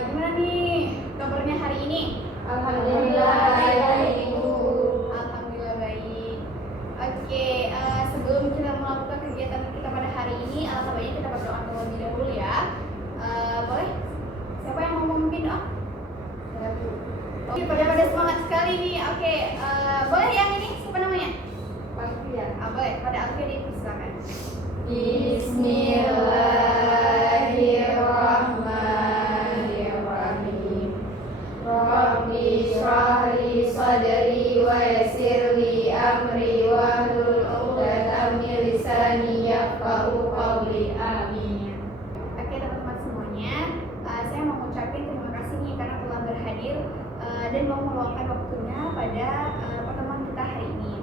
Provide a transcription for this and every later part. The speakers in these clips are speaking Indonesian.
Gimana nih kabarnya hari ini? Alhamdulillah baik, Ibu. Alhamdulillah baik. Oke, sebelum kita melakukan kegiatan kita pada hari ini, alangkah baiknya kita berdoa terlebih dahulu ya. Boleh? Siapa yang mau memimpin doa? Oke, pada semangat sekali nih. Oke, boleh yang ini? Siapa namanya? Alfia. Boleh. Pada Alfia silakan. Bismillahirrahmanirrahim. Rabbi shrah li sadri wa yassir li amri wahlul 'uqdatam min lisani yafqahu qawli. Amin. Oke teman-teman semuanya, saya mau ngucapin terima kasih nih karena telah berhadir dan mau meluangkan waktunya pada pertemuan kita hari ini.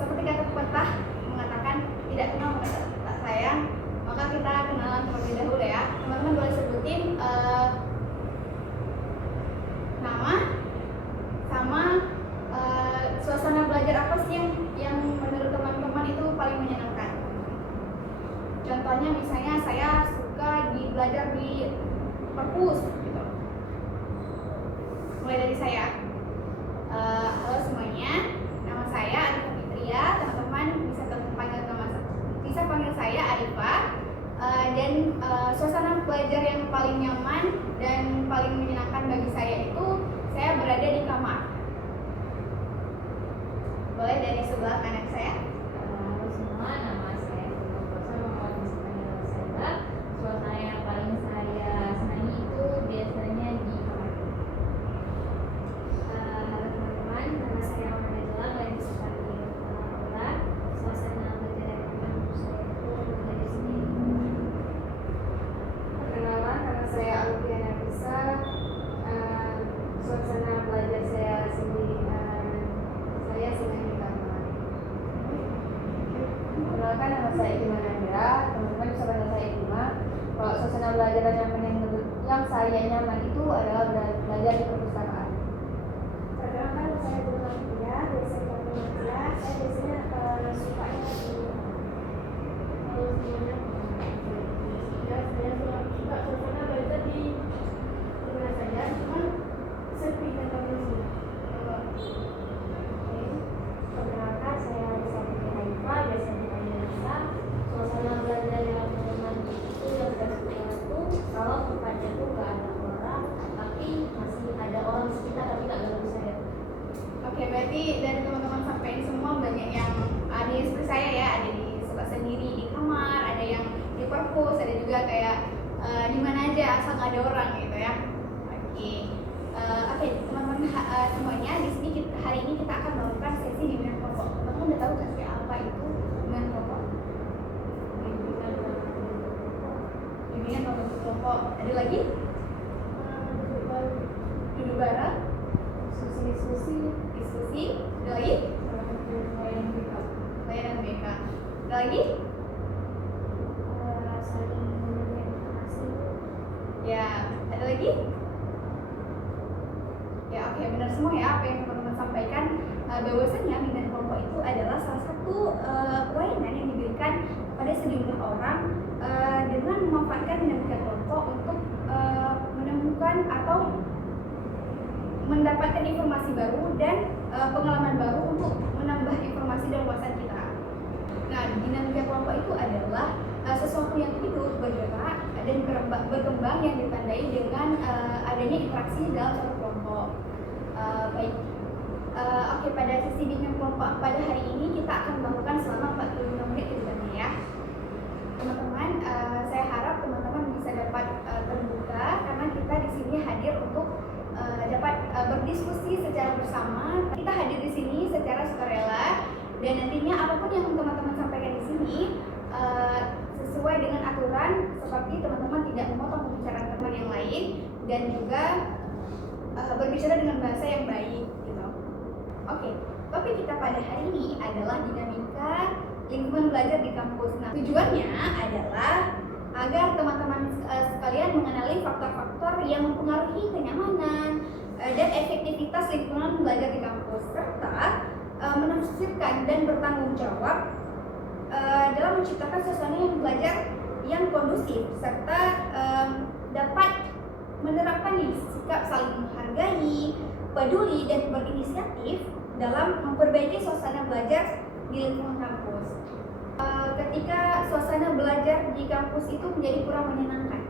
Seperti kata pepatah mengatakan tidak kenal maka tak sayang, maka kita kenalan terlebih dahulu ya. Teman-teman boleh sebutin nama sama suasana belajar apa sih yang menurut teman-teman itu paling menyenangkan. Contohnya misalnya saya suka belajar di perpus gitu. Mulai dari saya. Halo semuanya, nama saya Arifah Fitria. Teman-teman bisa panggil saya Arifah. Dan suasana belajar yang paling nyaman dan paling menyenangkan bagi saya itu saya berada di kamar. Boleh dari sebelah kanan saya. Halo semua, nama saya Fitria Muhammad Mustafa. Suasana yang paling saya senangi itu biasanya di kamar. Halo teman-teman, nama saya Amanda Jelang dari Sekolah Aula. Suasana belajar yang menurut saya itu belajar sendiri. Perkenalan, nama saya Alfiana Nafisa. Suasana belajar saya sendiri. Saya senang di kamar. Perkenalkan, nama saya Iqma Nandra. Teman-teman bisa panggil saya Iqma. Kalau suasana belajar yang saya nyaman itu adalah belajar di perpustakaan. Perkenalkan, saya Guru Mafia, biasa dipanggil Mafia. Saya biasanya sukanya di kalau semuanya ya saya suka suasana belajar di rumah saya, cuman sepi dan kondisi. Perkenalkan, saya bisa dipanggil Haifah, biasa dipanggil Nisa. Suasana belajar yang nyaman itu yang saya suka itu kalau tempatnya tuh gak ada orang, tapi masih ada orang di sekitar tapi gak ganggu saya. Oke, berarti dari teman-teman sampein semua banyak yang ada yang seperti saya ya, ada di suka sendiri di kamar, ada yang di perpus, ada juga kayak di mana aja asal nggak ada orang gitu ya. Oke, teman-teman semuanya di sini hari ini kita akan melakukan sesi bimbingan kelompok. Teman-teman udah tahu nggak sih apa itu bimbingan kelompok? Bimbingan kelompok. Ada lagi? Duduk bareng. Diskusi. Ada lagi? Layanan BK. Ada lagi? Saling memberi informasi. Ya, ada lagi? Ya, oke, benar semua ya apa yang teman-teman sampaikan. Bahwasanya bimbingan kelompok itu adalah salah satu pelayanan yang diberikan pada sejumlah orang dengan memanfaatkan bimbingan kelompok untuk menemukan atau mendapatkan informasi baru dan pengalaman baru untuk menambah informasi dalam wawasan kita. Nah, dinamika kelompok itu adalah sesuatu yang hidup, bergerak, dan berkembang yang ditandai dengan adanya interaksi dalam satu kelompok. Baik, oke, pada sesi bimbingan kelompok pada hari ini kita akan melakukan selama 45 menit ke depannya ya. Teman-teman, saya harap teman-teman bisa dapat terbuka karena kita di sini hadir untuk dapat berdiskusi secara bersama. Kita hadir di sini secara sukarela dan nantinya apapun yang teman-teman sampaikan di sini sesuai dengan aturan, seperti teman-teman tidak memotong pembicaraan teman yang lain dan juga berbicara dengan bahasa yang baik gitu. Oke, topik kita pada hari ini adalah dinamika lingkungan belajar di kampus. Nah, tujuannya adalah agar teman-teman sekalian mengenali faktor-faktor yang mempengaruhi kenyamanan dan efektivitas lingkungan belajar di kampus, serta menafsirkan dan bertanggung jawab dalam menciptakan suasana yang belajar yang kondusif kondusif serta dapat menerapkan nih sikap saling menghargai, peduli dan berinisiatif dalam memperbaiki suasana belajar di lingkungan kampus. Ketika suasana belajar di kampus itu menjadi kurang menyenangkan,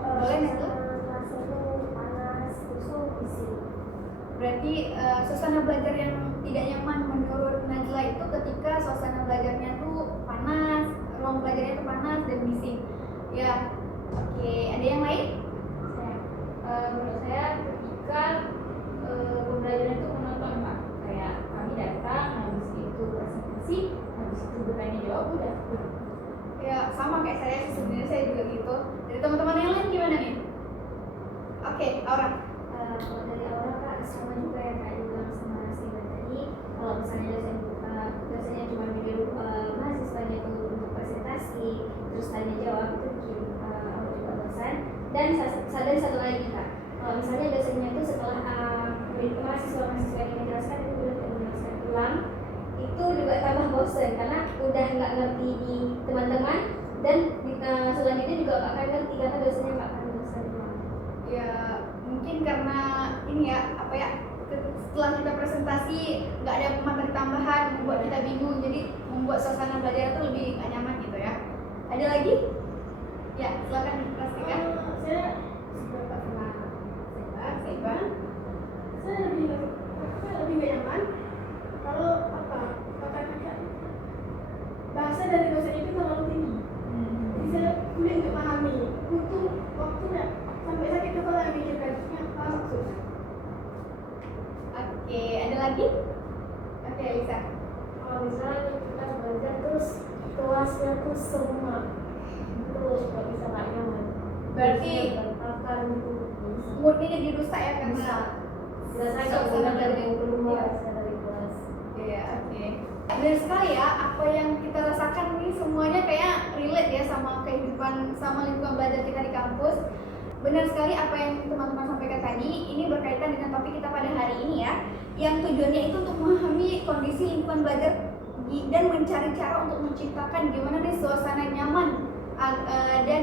boleh nggak tuh? Kelasnya itu panas, terus bising. Berarti suasana belajar yang tidak nyaman menurut Najla itu ketika suasana belajarnya tuh panas, ruang belajarnya tuh panas dan bising. Ya, oke. Ada yang lain? Menurut saya ketika pembelajaran itu menonton Pak, kayak kami datang, habis itu presentasi, habis itu bertanya jawab udah. Ya sama kayak saya sih, sebenarnya saya juga gitu. Dari teman-teman yang lain gimana nih? Oke, Aura. Kalau dari awal Kak, sama juga ya Kak bilang sama Sina tadi. Kalau misalnya dosennya cuma menyuruh mahasiswanya itu untuk presentasi, terus tanya jawab, itu bikin awal juga bosan. Dan satu lagi Kak, kalau misalnya dosennya itu setelah mahasiswa yang menjelaskan itu udah menjelaskan ulang, itu juga tambah bosan karena udah nggak ngerti di teman-teman, dan selanjutnya juga nggak akan ngerti karena dosennya nggak akan menjelaskan ulang. Ya mungkin karena ini ya apa ya, setelah kita presentasi nggak ada materi tambahan membuat kita bingung, jadi membuat suasana belajar itu lebih nggak nyaman gitu ya. Ada lagi? Ya silakan Rastika. Saya seberapa sama Seba. saya lebih gak nyaman kalau bahasa dari dosen itu terlalu tinggi. Jadi saya sulit untuk memahami, butuh waktu ya sampai sakit kepala memikirkannya apa maksudnya. Oke, ada lagi? Oke, Lisa. Kalau misalnya kita belajar terus kelasnya tuh semua terus nggak bisa nggak nyaman. Berarti berantakan itu moodnya jadi rusak ya karena saya nggak suasana boleh dari belajar. keluar Iya. dari kelas. Iya, oke. Benar sekali ya, apa yang kita rasakan ini semuanya kayak relate ya sama kehidupan, sama lingkungan belajar kita di kampus. Benar sekali apa yang teman-teman sampaikan tadi, ini berkaitan dengan topik kita pada hari ini ya, yang tujuannya itu untuk memahami kondisi lingkungan belajar dan mencari cara untuk menciptakan gimana nih suasana nyaman dan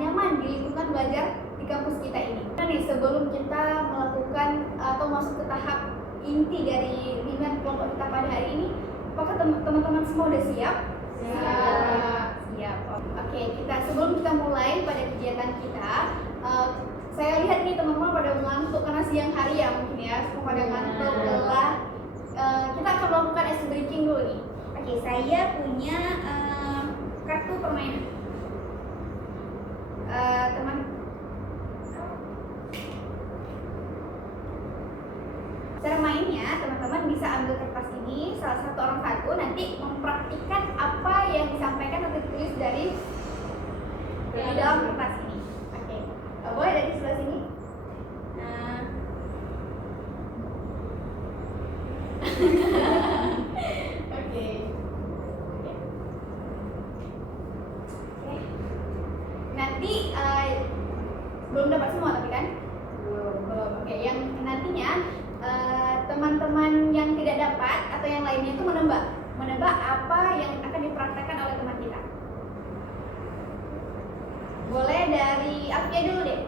nyaman di lingkungan belajar di kampus kita ini. Nah nih, sebelum kita melakukan atau masuk ke tahap inti dari bimbingan kelompok kita pada hari ini, apakah teman-teman semua udah siap? Siap. Oke, sebelum kita mulai pada kegiatan kita, saya lihat nih teman-teman pada ngantuk karena siang hari ya mungkin ya, semua pada ngantuk, lelah. Kita akan melakukan ice breaking dulu nih. Oke, saya punya kartu permainan. Teman. Cara mainnya, teman-teman bisa ambil kertas ini, salah satu orang satu, nanti mempraktikkan apa yang disampaikan atau ditulis dari dalam kertas ini. Oke, boleh dari sebelah sini. Nah. Oke. Nanti belum dapat semua tapi kan? Belum. Oke, yang nantinya teman-teman yang tidak dapat atau yang lainnya itu menebak apa yang akan dipraktekkan oleh teman kita. Boleh dari Afia dulu deh.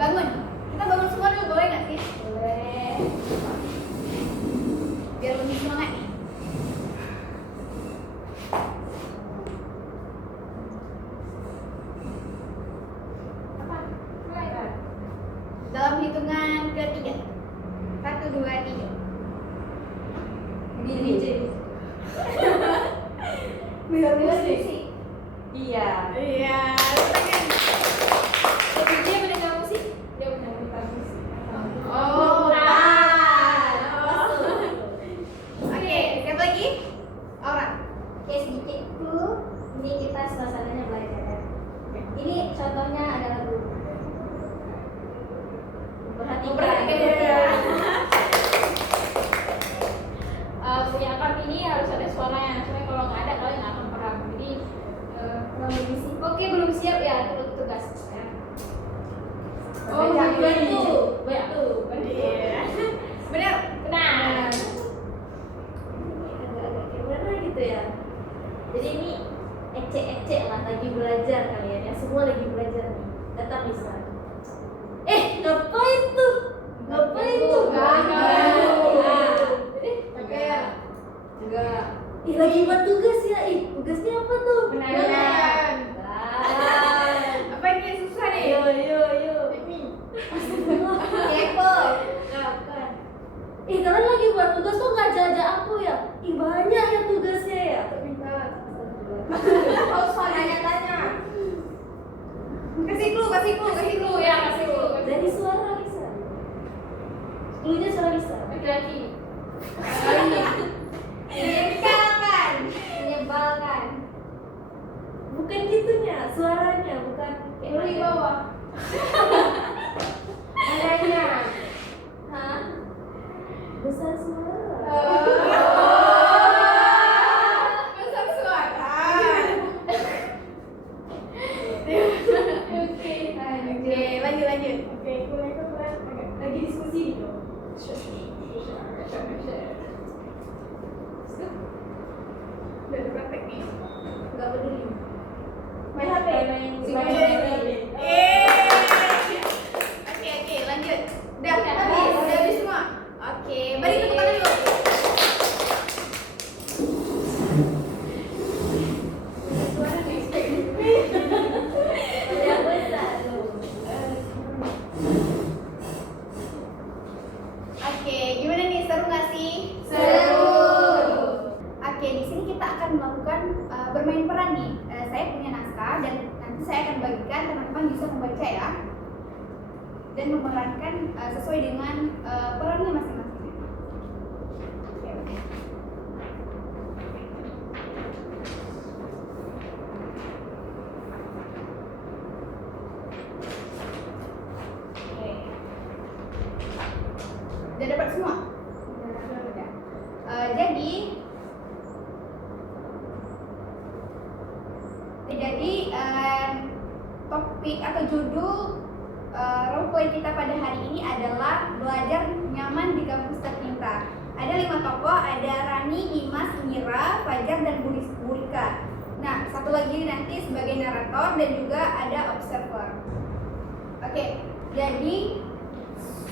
Bangun. Kita bangun semua dulu, boleh nggak sih? Boleh. Biar lebih semangat nih. Dalam hitungan ketiga. 1, 2, 3. DJ. Biar musik. Iya. Iya. DJ mendengar musik? Dia udah buka musik. Oh, Oke, siapa lagi? Orang. Oke, sedikit dulu. Ini kita suasananya belajar ya. Ini contohnya adalah guru. Perhatikan ya. Punya akar ini harus ada suaranya. Soalnya kalau nggak ada kalian nggak akan paham. Jadi oke, belum siap ya untuk tugas ya. Oh, bantu. Iya. Benar. Agak-agak gimana gitu ya. Jadi ini ecek-ecek lah, lagi belajar kalian ya, semua lagi belajar nih. Datang Lisa. Ngapain tuh? Ngapain tuh? Enggak. Ih, lagi buat tugas ya. Tugasnya apa tuh? Beneran. Apa ini yang susah nih? Ayo. Kepo. Bukan. Kalian lagi buat tugas kok nggak jajak aku ya? Banyak ya tugasnya ya. Harus tanya-tanya. Kasih clue ya, kasih clue. Dari suara Lisa. Cluenya suara Lisa. Laki-laki. Menyebalkan. Bukan gitunya, suaranya bukan Lu di bawah. Adanya. Hah? Besar suara. Besar suara. Oke, lanjut. Oke, mulai kan lagi diskusi gitu. Udah ada praktek nih. Enggak peduli. Main HP. Main Oke, lanjut. Udah habis semua. Oke, beri tepuk tangan dulu. Suara nih. Udah besar tuh. Oke, gimana nih, seru nggak sih? Seru. Oke, di sini kita akan melakukan bermain peran nih. Saya punya naskah dan nanti saya akan bagikan, teman-teman bisa membaca ya dan memerankan sesuai dengan perannya masing-masing. Oke. Udah dapat semua? Udah. Jadi topik atau judul role play kita pada hari ini adalah belajar nyaman di kampus tercinta. Ada 5 tokoh, ada Rani, Dimas, Mira, Fajar, dan Burika. Nah, satu lagi nanti sebagai narator dan juga ada observer. Oke, jadi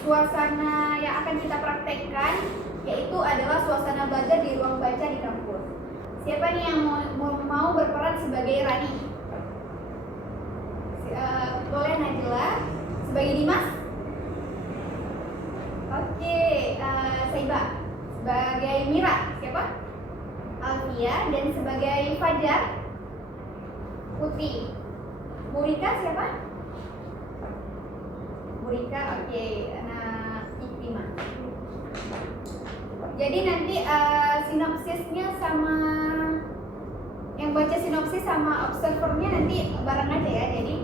suasana yang akan kita praktekkan yaitu adalah suasana belajar di ruang baca di kampus. Siapa nih yang mau berperan sebagai Rani? Boleh Najla. Sebagai Dimas? Oke, Saiba. Sebagai Mira, siapa? Alfia. Dan sebagai Fajar? Putri. Burika siapa? Burika, oke. Nah, Iktima. Jadi nanti sinopsisnya sama yang baca sinopsis sama observernya nanti bareng aja ya. Jadi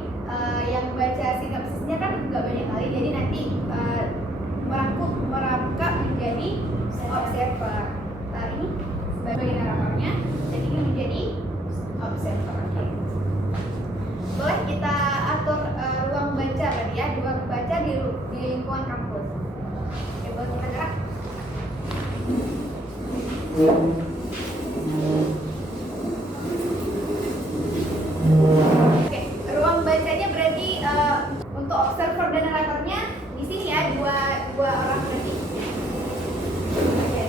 yang baca sinopsisnya kan nggak banyak kali, jadi nanti merangkap menjadi observer. Ini sebagai naratornya, jadi ini menjadi observer. Oke. Boleh kita atur ruang baca tadi ya, ruang baca di lingkungan kampus. Oke, boleh kita gerak. Oke, ruang bacanya berarti untuk observer dan naratornya di sini ya, dua orang berarti. Oke.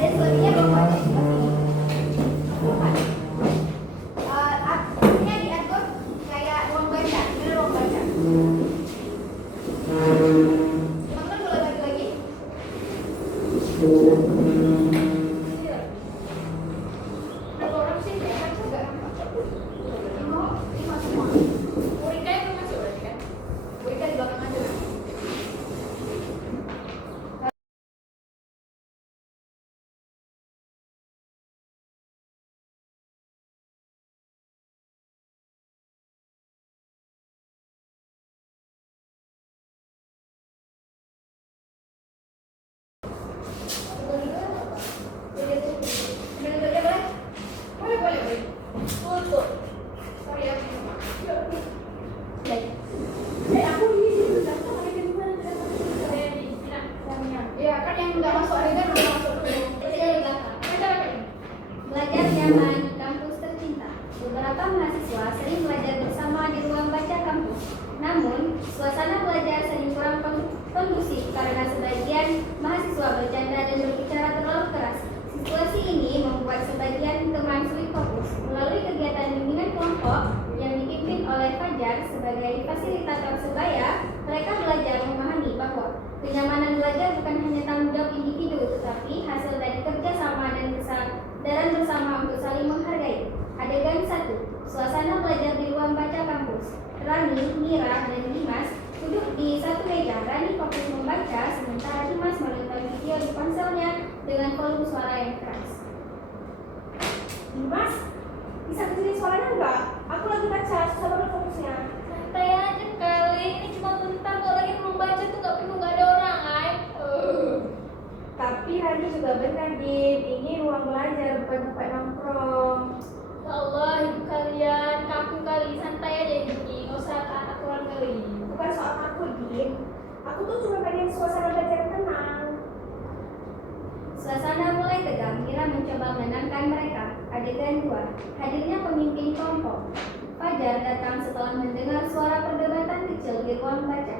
Dan selanjutnya ruang baca di sini. Aturnya diatur kayak ruang baca, ini ruang baca. Teman-teman boleh bagi lagi. Berapa orang sih? Enggak nampak. Lima semua. Burika itu masuk berarti kan? Burika di belakang aja. Boleh. Tutup. Sorry ya. Beberapa mahasiswa sering belajar bersama di ruang baca kampus. Namun, suasana belajar sering kurang kondusif karena sebagian mahasiswa bercanda dan berbicara terlalu keras. Situasi ini membuat sebagian teman sulit fokus. Melalui kegiatan bimbingan kelompok yang dipimpin oleh Fajar sebagai fasilitator sebaya, mereka belajar memahami bahwa kenyamanan belajar bukan hanya tanggung jawab individu, tetapi hasil dari kerja sama dan kesadaran bersama untuk saling menghargai. Adegan 1. Suasana belajar di ruang baca kampus. Rani, Mira, dan Dimas duduk di satu meja. Rani fokus membaca, sementara Dimas menonton video di ponselnya dengan volume suara yang keras. Dimas, bisa kecilin suaranya enggak? Aku lagi baca, susah banget fokusnya. Santai aja kali, ini cuma bentar kok lagi membaca tuh nggak ada orang, ay. Tapi Rani juga benar, Din. Ini ruang belajar, bukan tempat nongkrong. Ya Allah, ibu kalian, kaku kali, santai aja ini, nggak usah aturan kali. Bukan soal aku, Din. Aku tuh cuma pengen suasana belajar yang tenang. Suasana mulai tegang. Mira mencoba menenangkan mereka. Adegan 2. Hadirnya pemimpin kelompok. Fajar datang setelah mendengar suara perdebatan kecil di ruang baca.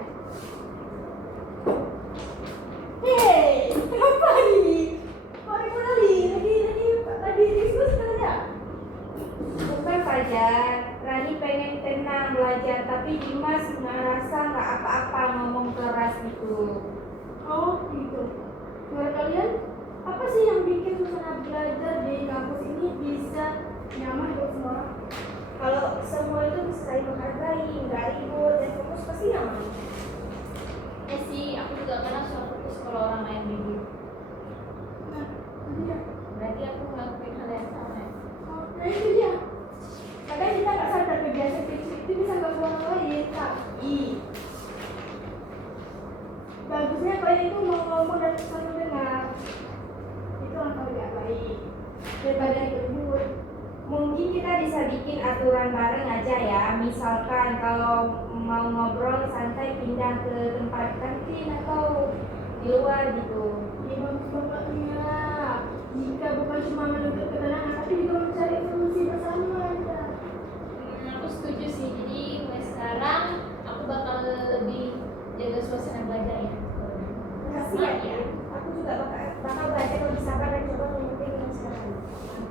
Hei, kenapa nih? Kok ribut lagi diskusi saja? Bukan Fajar, Rani pengen tenang belajar, tapi Dimas ngerasa nggak apa-apa ngomong keras gitu. Oh gitu. Menurut kalian, apa sih yang bikin suasana belajar di kampus ini bisa nyaman buat semua orang? Kalau semua itu bisa saling menghargai, nggak ribut, dan fokus pasti nyaman. Ya sih, aku juga kadang suka fokus kalau orang lain ribut. Nah, itu dia. Berarti aku ngelakuin hal yang sama ya. Oh, nah itu dia. Kadang kita nggak sadar kebiasaan kecil itu bisa ganggu orang lain, tapi bagusnya kalian itu mau ngomong dan selalu dengar. Itu langkah lebih baik daripada ribut. Mungkin kita bisa bikin aturan bareng aja ya. Misalkan kalau mau ngobrol santai pindah ke tempat kantin atau di luar gitu. Ini bagus banget ya. Jika bukan cuma menuntut ketenangan, tapi juga mencari solusi bersama. Aku setuju sih, jadi mulai sekarang aku bakal lebih jaga suasana belajar ya. Kasihan ya. Aku juga bakal belajar lebih sabar dan coba mengikuti dengan sekarang.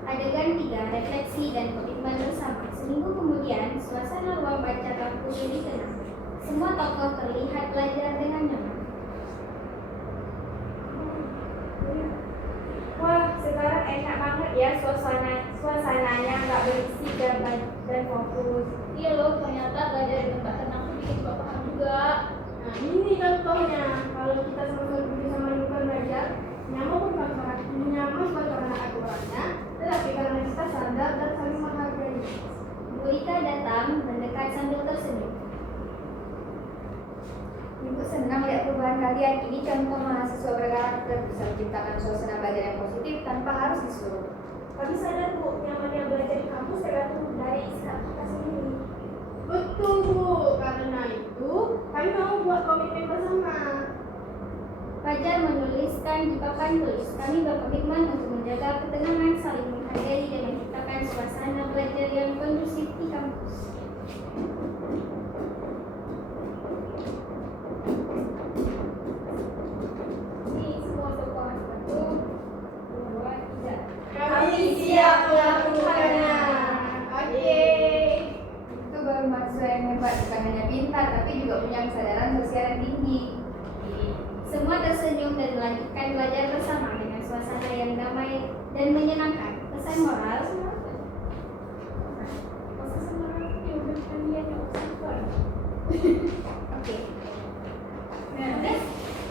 Adegan 3. Refleksi dan komitmen bersama. Seminggu kemudian, suasana ruang baca kampus lebih tenang. Semua tokoh terlihat belajar dengan nyaman. Wah, sekarang enak banget ya suasananya nggak berisik dan fokus. Iya loh, ternyata belajar di tempat tenang tuh bikin juga paham juga. Nah ini contohnya, kalau kita sama-sama duduk sama lingkungan belajar, nyaman bukan karena aturannya, tetapi karena kita sadar dan saling menghargai. Bu Rika datang mendekat sambil tersenyum. Ibu senang lihat perubahan kalian. Ini contoh mahasiswa berkarakter, bisa menciptakan suasana belajar yang positif tanpa harus disuruh. Kami sadar Bu, nyamannya belajar di kampus tergantung dari sikap kita sendiri. Betul Bu, karena itu kami mau buat komitmen bersama. Fajar menuliskan di papan tulis. Kami berkomitmen untuk menjaga ketenangan, saling menghargai, dan menciptakan suasana belajar yang kondusif di kampus. Ini semua tokoh satu, dua, tiga. Kami siap melakukannya. Oke. Itu baru mahasiswa yang hebat, bukan hanya pintar, tapi juga punya kesadaran sosial yang tinggi. Semua tersenyum dan melanjutkan belajar bersama dengan suasana yang damai dan menyenangkan. Pesan moral, oke.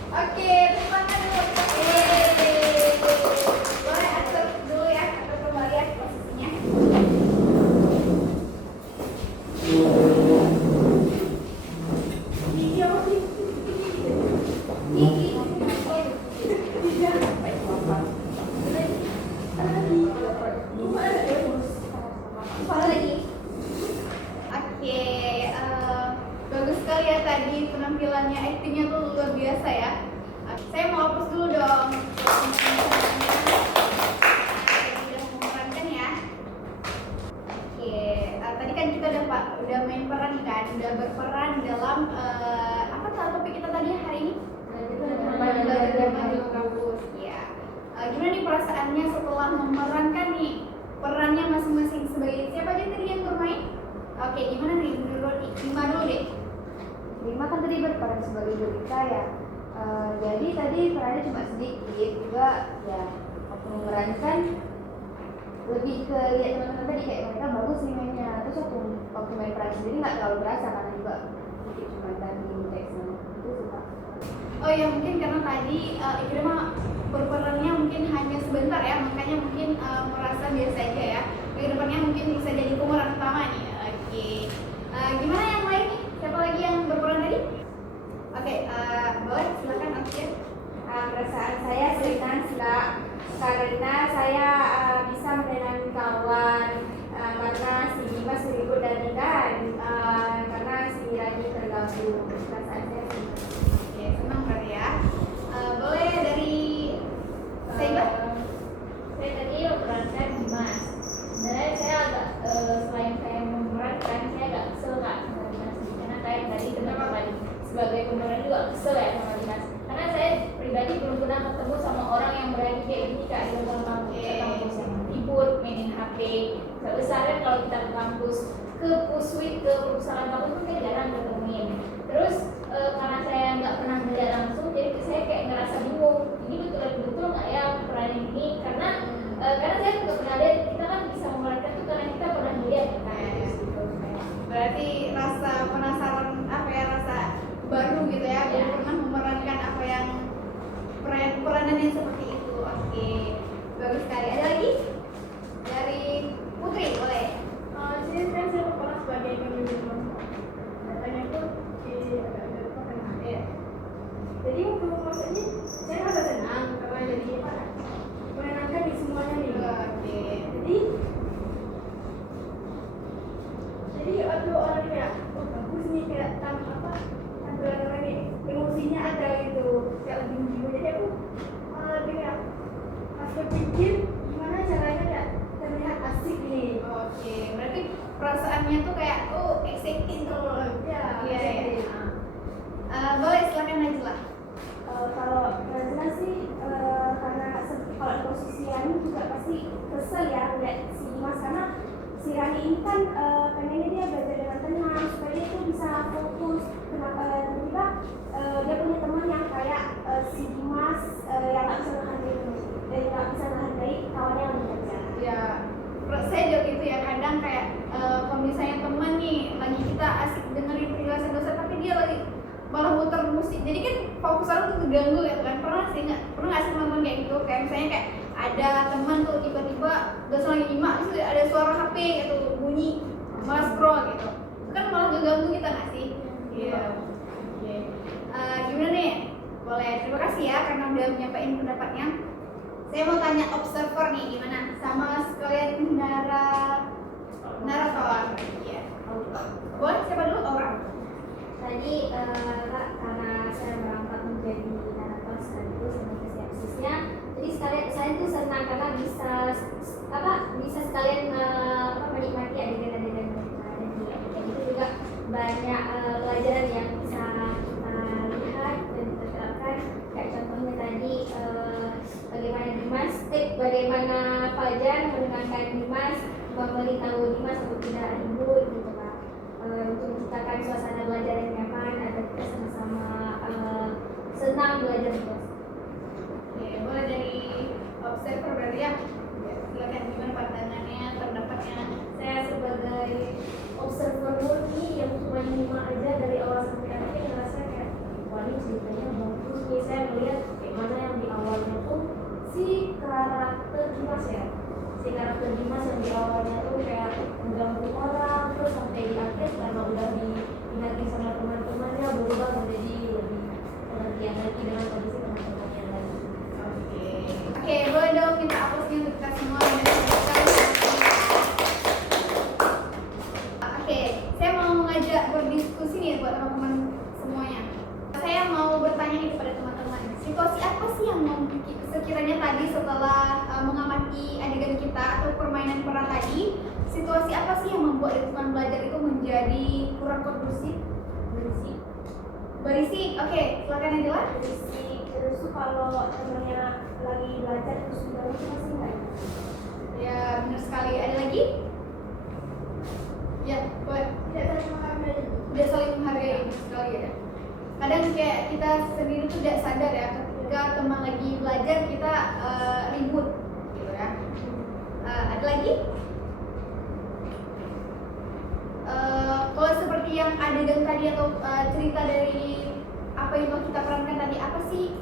Oke, tepuk tangan dulu. Boleh atur dulu ya, atur kembali ya posisinya. Iya, Apa lagi? Oke, bagus sekali ya tadi penampilannya, actingnya tuh luar biasa ya. Saya mau hapus dulu dong. Sudah memerankan ya. Oke. udah main peran kan, udah berperan dalam apa topik kita tadi hari ini? Belajar di kampus. Ya. Gimana nih perasaannya setelah memerankan nih perannya masing-masing sebagai siapa aja tadi yang bermain? Oke, gimana nih menurut Ima dulu deh? Bima kan tadi berperan sebagai Gurita ya. Jadi tadi perannya cuma sedikit juga ya. Waktu memerankan lebih ke lihat teman-teman tadi kayak mereka bagus nih mainnya. Terus waktu main peran sendiri nggak terlalu berasa karena juga sedikit cuma tadi teksnya itu sih Pak. Oh ya mungkin karena tadi Ikrima berperannya mungkin hanya sebentar ya, makanya mungkin merasa biasa aja ya. Kedepannya mungkin bisa jadi pemeran utama nih. Oke. Gimana yang lain nih? Siapa lagi yang berperan tadi? Oke, boleh silakan Akhir. Perasaan saya senang karena saya bisa menenangkan kawan karena si Dimas ribut dan kan karena si Rani terganggu. Perasaan saya senang. Oke, senang berarti ya. Boleh dari Saiba? Saya tadi memerankan Dimas. Sebenarnya saya agak selain saya memerankan, saya agak kesel Kak sama Dimas karena kayak tadi teman-teman sebagai pemeran juga kesel ya sama Dimas. Karena saya pribadi belum pernah ketemu sama orang yang berani kayak gini Kak di dalam kampus yang ribut, mainin HP. Sebesarnya kalau kita ke kampus, ke puswit, ke perpustakaan kampus itu kan jarang ketemuin. Terus karena saya nggak pernah melihat langsung, jadi saya kayak ngerasa bingung. Ini betul nggak ya peran ini? Karena saya juga pernah lihat, kita kan bisa memerankan itu karena kita pernah melihat kayak gitu. Berarti rasa penasaran apa ya, rasa baru gitu ya, belum pernah memerankan apa yang peranan yang seperti itu. Oke, bagus sekali. Ada lagi dari Putri, boleh? Jadi kan saya berperan sebagai pemimpin kelompok. Datanya itu di agak tengah. Ya. Jadi waktu masuknya saya merasa senang karena jadi apa? Menenangkan di semuanya nih. Oke. Jadi waktu orang kayak oh bagus nih kayak tampilan orang ini emosinya ada gitu kayak lebih menjiwa. Jadi aku lebih kayak pas berpikir gimana caranya kayak terlihat asik nih. Oke, berarti perasaannya tuh kayak exciting tuh. Ya, Iya. exciting. Boleh silakan Najla. Kalau Najla sih karena kalau di posisi Rani juga pasti kesel ya melihat si Dimas karena si Rani ini kan pengennya dia belajar dengan tenang supaya dia tuh bisa fokus. Tiba-tiba dia punya teman yang kayak si Dimas yang nggak bisa menghargai kawannya yang belajar. Ya, saya juga gitu ya, kadang kayak kalau misalnya teman nih lagi kita asik dengerin penjelasan dosen tapi dia lagi malah muter musik, jadi kan fokus orang tuh terganggu ya kan. Pernah nggak sih teman-teman kayak gitu, kayak misalnya kayak ada teman tuh tiba-tiba dosen lagi nyimak terus ada suara HP gitu bunyi malah scroll gitu, itu kan malah ngeganggu kita nggak sih? Iya. Oke. Gimana nih? Boleh, terima kasih ya karena udah menyampaikan pendapatnya. Saya mau tanya observer nih, gimana sama sekalian narator? Iya. Boleh siapa dulu orang? Tadi karena saya merangkap menjadi narator sekaligus sebagai sinopsisnya, jadi saya tuh senang karena bisa sekalian menikmati adegan-adegan mereka dan itu juga banyak pelajaran yang bisa kita lihat dan kita terapkan. Kayak contohnya tadi bagaimana Fajar menenangkan Dimas, memberitahu Dimas untuk tidak ribut gitu Pak. Untuk menciptakan suasana belajar yang nyaman agar kita sama-sama senang belajar terus. Oke, boleh dari observer berarti ya? Silakan gimana pandangannya, pendapatnya? Saya sebagai observer murni yang cuma nyimak aja dari awal sampai akhir ngerasa kayak wah ini ceritanya bagus nih. Saya melihat gimana yang di awalnya tuh si karakter Dimas yang di awalnya tuh kayak mengganggu orang, terus sampai di akhir karena udah diingatin sama teman-temannya berubah menjadi lebih pengertian lagi dengan kondisi teman-temannya lagi. Oke, boleh dong minta aplausnya untuk kita semua. Oke, saya mau ngajak berdiskusi nih buat teman-teman semuanya. Saya mau bertanya nih kepada teman-teman, situasi apa sih yang sekiranya tadi setelah mengamati adegan kita atau permainan peran tadi, situasi apa sih yang membuat lingkungan belajar itu menjadi menjadi kurang kondusif? Berisik. Oke, silakan Angela. berisik. Terus tuh kalau temennya lagi belajar terus baru itu pasti nggak enak. Ya, benar sekali. Ada lagi? Ya, boleh. Tidak saling menghargai. Tidak saling menghargai, benar sekali ya. Kadang kayak kita sendiri tuh tidak sadar ya, ketika teman lagi belajar kita ribut gitu ya. Ada lagi? Kalau seperti yang adegan tadi atau cerita dari apa yang telah kita perankan tadi, apa sih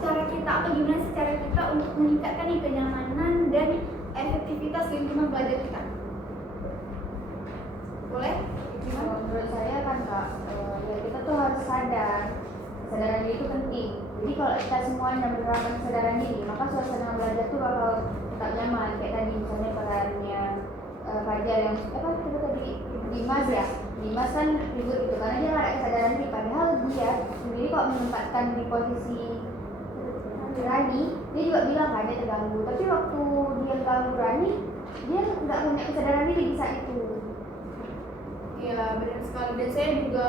cara kita atau gimana sih cara kita untuk meningkatkan nih kenyamanan dan efektivitas lingkungan belajar kita? Boleh? Kalau menurut saya kan Kak, ya kita tuh harus sadar kesadaran diri itu penting. Jadi kalau kita semuanya menerapkan kesadaran diri, maka suasana belajar tuh bakal tetap nyaman. Kayak tadi misalnya perannya Fajar yang apa kita tadi Dimas ya, Dimas kan ribut gitu karena dia nggak ada kesadaran diri. Padahal dia sendiri kok menempatkan di posisi Rani, dia juga bilang kan dia terganggu. Tapi waktu dia ganggu Rani, dia nggak punya kesadaran diri di saat itu. Iya, benar sekali. Dan saya juga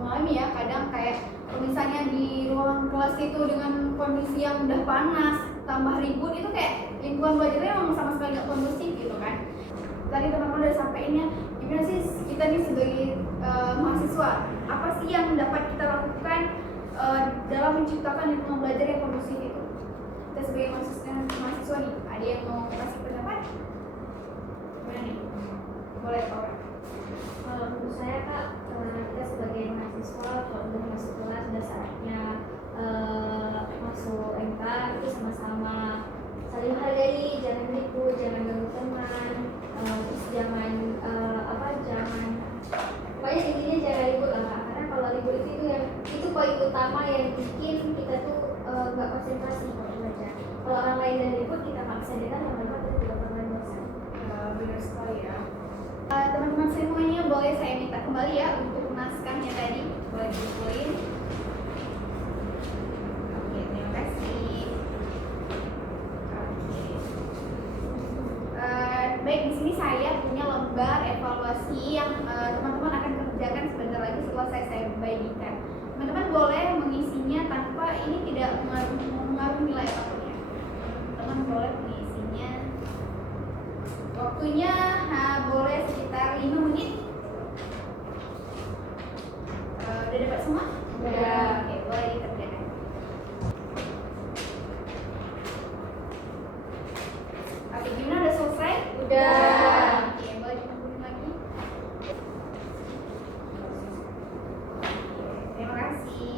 mengalami ya, kadang kayak kalau misalnya di ruang kelas itu dengan kondisi yang udah panas tambah ribut, itu kayak lingkungan belajarnya memang sama sekali nggak kondusif gitu kan. Tadi teman-teman udah sampeinnya, gimana sih kita nih sebagai mahasiswa, apa sih yang dapat kita lakukan dalam menciptakan lingkungan belajar yang kondusif itu? Kita sebagai mahasiswa nih, ada yang mau kasih pendapat? Gimana nih? Boleh Pak. Kalau menurut saya Kak, kita sebagai mahasiswa kalau udah masuk kelas sudah saatnya masuk MK itu sama-sama saling hargai, jangan ribut, jangan ganggu teman, terus jangan jangan pokoknya intinya jangan ribut lah Kak. Karena kalau ribut itu yang itu poin utama yang bikin kita tuh nggak konsentrasi kalau belajar. Kalau orang lain dan ribut kita maksa dia kan lama-lama kita tidak bakalan bosan. Benar sekali ya. Teman-teman semuanya boleh saya minta kembali ya untuk naskahnya tadi, boleh dikumpulin. Oke, terima kasih. Oke. Baik, di sini saya punya lembar evaluasi yang teman-teman akan kerjakan sebentar lagi setelah saya bagikan. Teman-teman boleh mengisinya tanpa ini tidak mengaruhi nilai apapun ya. Teman-teman boleh mengisinya. Waktunya boleh sekitar 5 menit. Udah dapat semua? Udah. Oke, boleh dikerjakan. Oke, gimana udah selesai? Udah. Oke, boleh dikumpulin lagi. Terima kasih.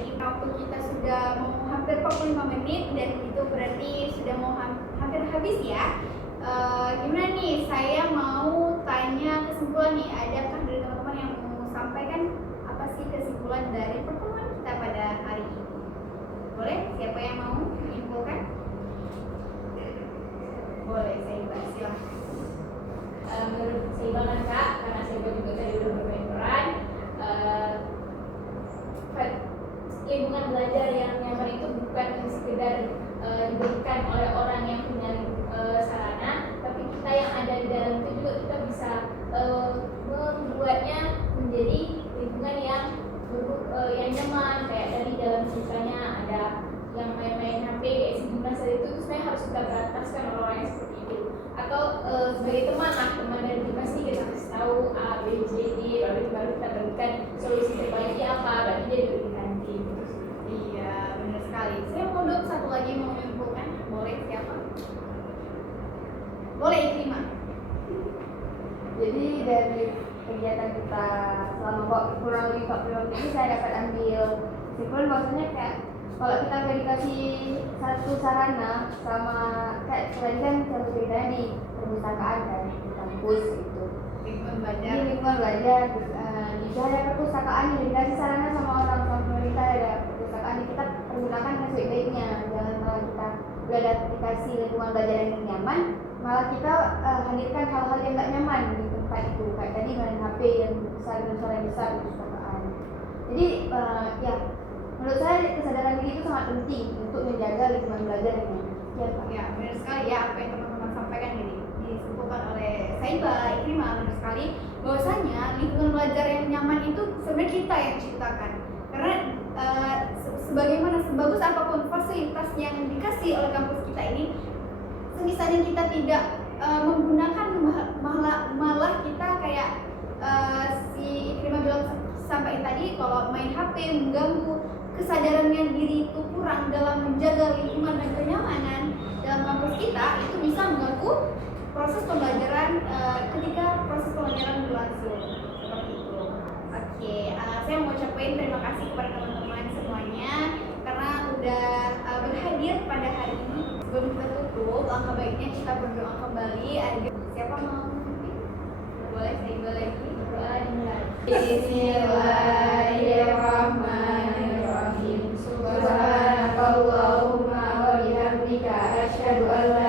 Ini waktu kita sudah mau hampir 45 menit dan itu berarti sudah mau hampir habis ya. Gimana nih, saya mau tanya kesimpulan nih, adakah dari teman-teman yang mau sampaikan apa sih kesimpulan dari pertemuan kita pada hari ini? Boleh? Siapa yang mau menyimpulkan? Boleh, saya juga silahkan. Menurut saya banget Kak, karena saya juga tadi udah bermain peran, lingkungan belajar yang nyaman itu bukan sekedar diberikan oleh orang yang punya sarana, tapi kita yang ada di dalam itu juga kita bisa membuatnya menjadi lingkungan yang nyaman. Kayak dari dalam ceritanya ada yang main-main HP kayak si Dimas tadi itu sebenarnya harus kita berataskan orang yang seperti itu. Atau sebagai teman lah, teman dari Dimas ini kita kasih tahu A, B, C, D, lalu baru kita berikan solusi terbaiknya apa, berarti dia juga diganti. Iya, benar sekali. Saya mau satu lagi mau menyimpulkan. Boleh, siapa? Boleh, Ikrimah. Jadi dari kegiatan kita selama kurang lebih 40 menit ini saya dapat ambil kesimpulan bahwasanya kayak kalau kita udah dikasih satu sarana sama kayak tadi kan satu ceritanya di perpustakaan kan di kampus gitu. Lingkungan belajar. Ini lingkungan belajar di ada perpustakaan yang dikasih sarana sama orang sama pemerintah, ada perpustakaan yang kita pergunakan dengan sebaik-baiknya. Jangan malah kita udah dikasih lingkungan belajar yang nyaman, malah kita hadirkan hal-hal yang nggak nyaman di tempat itu, kayak tadi main HP yang besar dan suara yang besar di perpustakaan. Jadi ya menurut saya kesadaran diri itu sangat penting untuk menjaga lingkungan belajar yang nyaman. Ya, Pak. Ya, benar sekali ya apa yang teman-teman sampaikan ini disimpulkan oleh Saiba, Ikrimah, benar sekali bahwasanya belajar yang nyaman itu sebenarnya kita yang ciptakan. Karena sebagaimana sebagus apapun fasilitas yang dikasih oleh kampus kita ini, misalnya kita tidak menggunakan, malah kita kayak si Ikrimah bilang sampai tadi, kalau main HP mengganggu kesadarannya diri itu kurang dalam menjaga lingkungan dan kenyamanan dalam kampus kita, itu bisa mengganggu proses pembelajaran ketika proses pembelajaran berlangsung seperti itu. Oke, saya mau ucapin terima kasih kepada teman-teman semuanya karena udah berhadir pada hari ini. Sebelum kita tutup, langkah baiknya kita berdoa kembali. Ada siapa mau memimpin? Boleh, saya juga lagi berdoa dimulai. Bismillahirrahmanirrahim. Subhanakallahumma wa bihamdika asyhadu an la